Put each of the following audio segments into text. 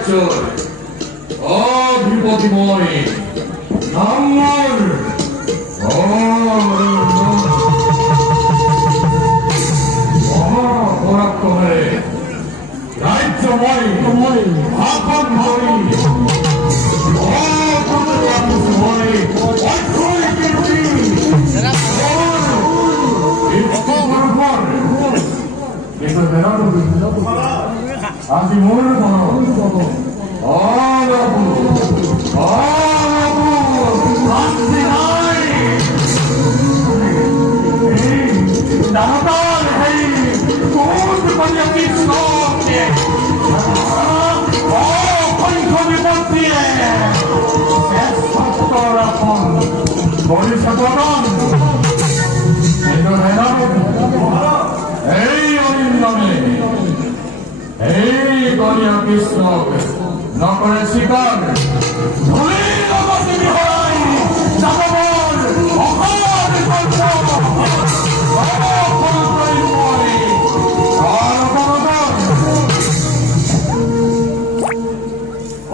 ৰাজ্যৰ অধিপতিময় নামৰ মহাপৰাক্ৰমেৰে ৰাজ্যময় শাসন কৰি আজি মোৰ কৃষ্ণক নকৰে স্বীকাৰ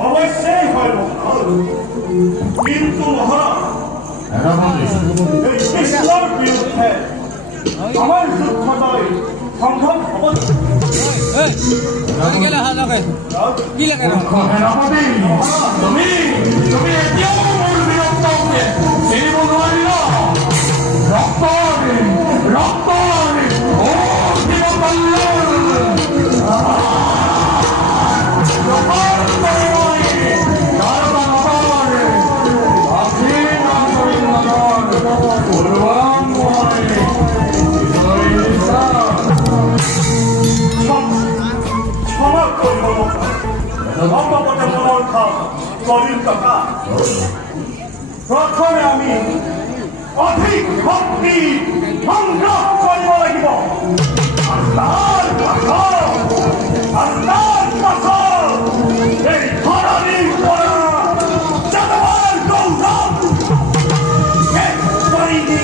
অৱশ্যেই হয় কিন্তু কৃষ্ণৰ বিৰুদ্ধে আমাৰ যুদ্ধলৈ সংঘাত হ'ব প্ৰথমে আমি অধিক শক্তি সংগ্ৰহ কৰিব লাগিব এই ধৰণীৰ পৰা যাদৱৰ গৌৰৱ কৰি দি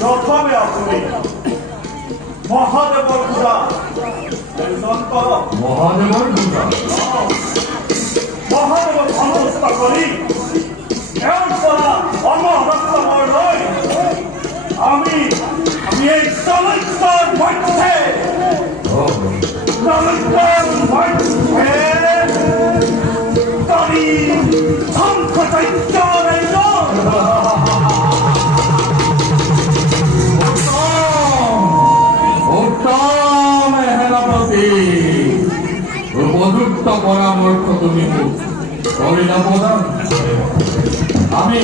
প্ৰথমে আপুনি মহাদেৱৰ পূজা মহাদেৱক সন্তুষ্ট কৰি তেওঁৰ পৰা অন্নৰত্নৰ লৈ আমি এই চালুক্যৰ মধ্যে কৰি ধ্বংসযজ্ঞ উপযুক্ত পৰামৰ্শ তুমি কৰিলা প্ৰদান আমি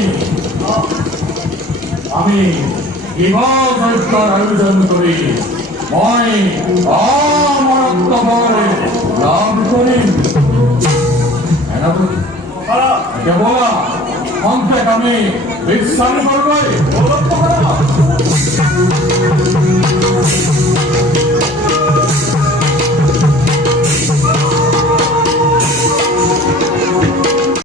দিবসৰ আয়োজন কৰি মই অমৰত্বৰে লাভ কৰিম বলা মন্ত্ৰে আমি বিশ্ৰাম কৰবই